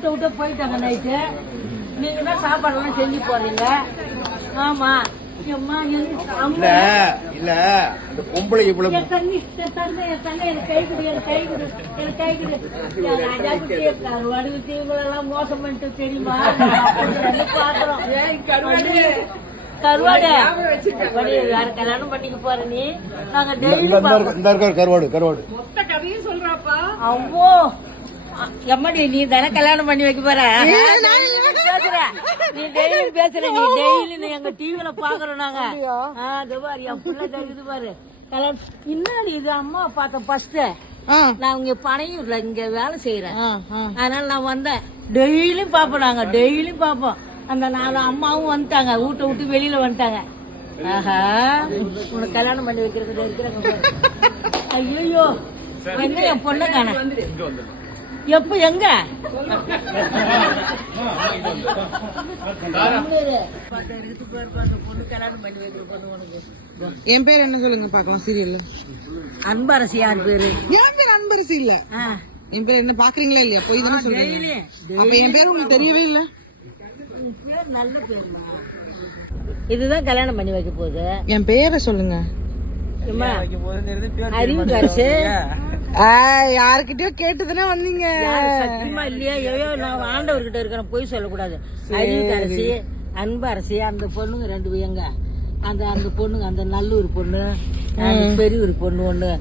வீட்டை விட்டு போயிட்டாங்க நைட்டு. நீங்க தான் சாப்பாடெல்லாம் செஞ்சு போறீங்க. ஆமா அம்மா இல்ல இல்ல அந்த பொம்பளை இவ்வளவு என் கண்ணு எனக்கு கை கொடு, எனக்கு கை கொடு, எனக்கு கை கொடு. ராஜா குட்டி கருவாடு குட்டி இவங்களெல்லாம் மோசம் பண்ணிட்டு தெரியுமா? பாக்குறோம் கருவாடு வேற கல்யாணம் பண்ணிக்க போற நீ. நாங்க டெய்லி கருவாடு அவ்வளோ எம்மாடி நீ தானே கல்யாணம் பண்ணி வைக்க போற. பேசுற நீ டெய்லி பேசுற. நீ டெய்லி எங்க டிவில பாக்குறோம் நாங்க. பாரு என் பிள்ளை தெரியுது பாரு கல்யாணம். இன்னாடி இது அம்மா பார்த்தேன் ஃபர்ஸ்ட். நான் இங்க பனையூர்ல இங்க வேலை செய்யறேன். அதனால நான் வந்தேன். டெய்லியும் பாப்போம், நாங்க டெய்லியும் பாப்போம். அந்த 4 அம்மாவும் வந்துட்டாங்க, வீட்டை விட்டு வெளியில வந்துட்டாங்க. ஆஹா உனக்கு கல்யாணம் பண்ணி வைக்கிறது இருக்கிறாங்க. ஐயோ என்ன என் பொண்ணை காண எப்ப எங்க பொண்ணு கல்யாணம் பண்ணி வைக்கிற பொண்ணு உனக்கு. என் பேர் என்ன சொல்லுங்க பாக்கலாம் சீரியல்ல? அன்பரசி. யார் பேரு? என் பேர் அன்பரசி இல்ல. என் பேர் என்ன பாக்குறீங்களா இல்லையா? போய் தானே சொல்றீங்க. அப்ப என் பேர் உங்களுக்கு தெரியவே இல்ல. பேர் நல்ல பேருமா. இதுதான் கல்யாணம் பண்ணி வைக்க போகுது. என் பேரை சொல்லுங்க. அறிவு கரிசு. யாருக்கிட்டயோ கேட்டுதானே வந்தீங்க. சத்தியமா இல்லையா? நான் ஆண்டவர்கிட்ட இருக்கிறேன், போய் சொல்லக்கூடாது. அறிவு கரிசி, அன்பரசி, அந்த பொண்ணுங்க 2 எங்க அந்த பொண்ணுங்க, அந்த நல்லூர் பொண்ணு, பெரியூர் பொண்ணு ஒண்ணு.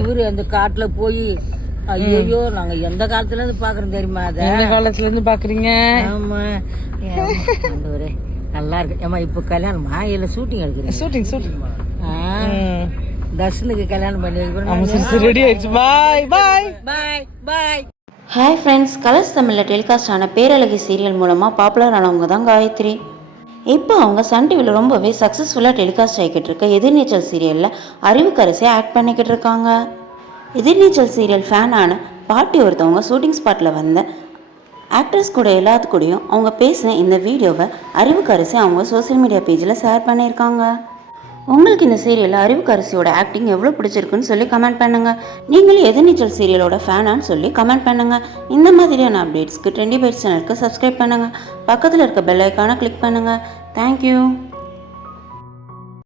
இவரு அந்த காட்டுல போய் ஐயோ நாங்க எந்த காலத்துல இருந்து பாக்குறோம் தெரியுமா? எந்த காலத்துல இருந்து பாக்குறீங்க? ஆமா ஆண்டவரே நல்லா இருக்கு. ஏமா இப்ப கல்யாணமா இல்ல ஷூட்டிங் எடுக்கிறீங்க? ஷூட்டிங் தர்ஷனுக்கு கல்யாணம் பண்ணி ரெடி ஆயிடுச்சு. பாய் பாய் பாய் பாய். ஹாய் ஃப்ரெண்ட்ஸ், கலர்ஸ் தமிழில் டெலிகாஸ்ட் ஆன பேரழகி சீரியல் மூலமாக பாப்புலர் ஆனவங்க தான் காயத்ரி. இப்போ அவங்க சன் டிவியில் ரொம்பவே சக்ஸஸ்ஃபுல்லாக டெலிகாஸ்ட் ஆகிக்கிட்டு இருக்க எதிர்நீச்சல் சீரியலில் அறிவுக்கரசியாக ஆக்ட் பண்ணிக்கிட்டு இருக்காங்க. எதிர்நீச்சல் சீரியல் ஃபேனான பாட்டி ஒருத்தவங்க ஷூட்டிங் ஸ்பாட்டில் வந்த ஆக்ட்ரஸ் கூட எல்லாத்து கூடயும் அவங்க பேசின இந்த வீடியோவை அறிவுக்கரசி அவங்க சோசியல் மீடியா பேஜில் ஷேர் பண்ணியிருக்காங்க. உங்களுக்கு இந்த சீரியலில் அறிவுக்கரசியோட ஆக்டிங் எவ்வளோ பிடிச்சிருக்குன்னு சொல்லி கமெண்ட் பண்ணுங்கள். நீங்களும் எதிர்நீச்சல் சீரியலோட ஃபேனான்னு சொல்லி கமெண்ட் பண்ணுங்கள். இந்த மாதிரியான அப்டேட்ஸ்க்கு ட்ரெண்டி பைட்ஸ் சேனலுக்கு சப்ஸ்கிரைப் பண்ணுங்கள். பக்கத்தில் இருக்க பெல் ஐக்கானை கிளிக் பண்ணுங்கள். தேங்க்யூ.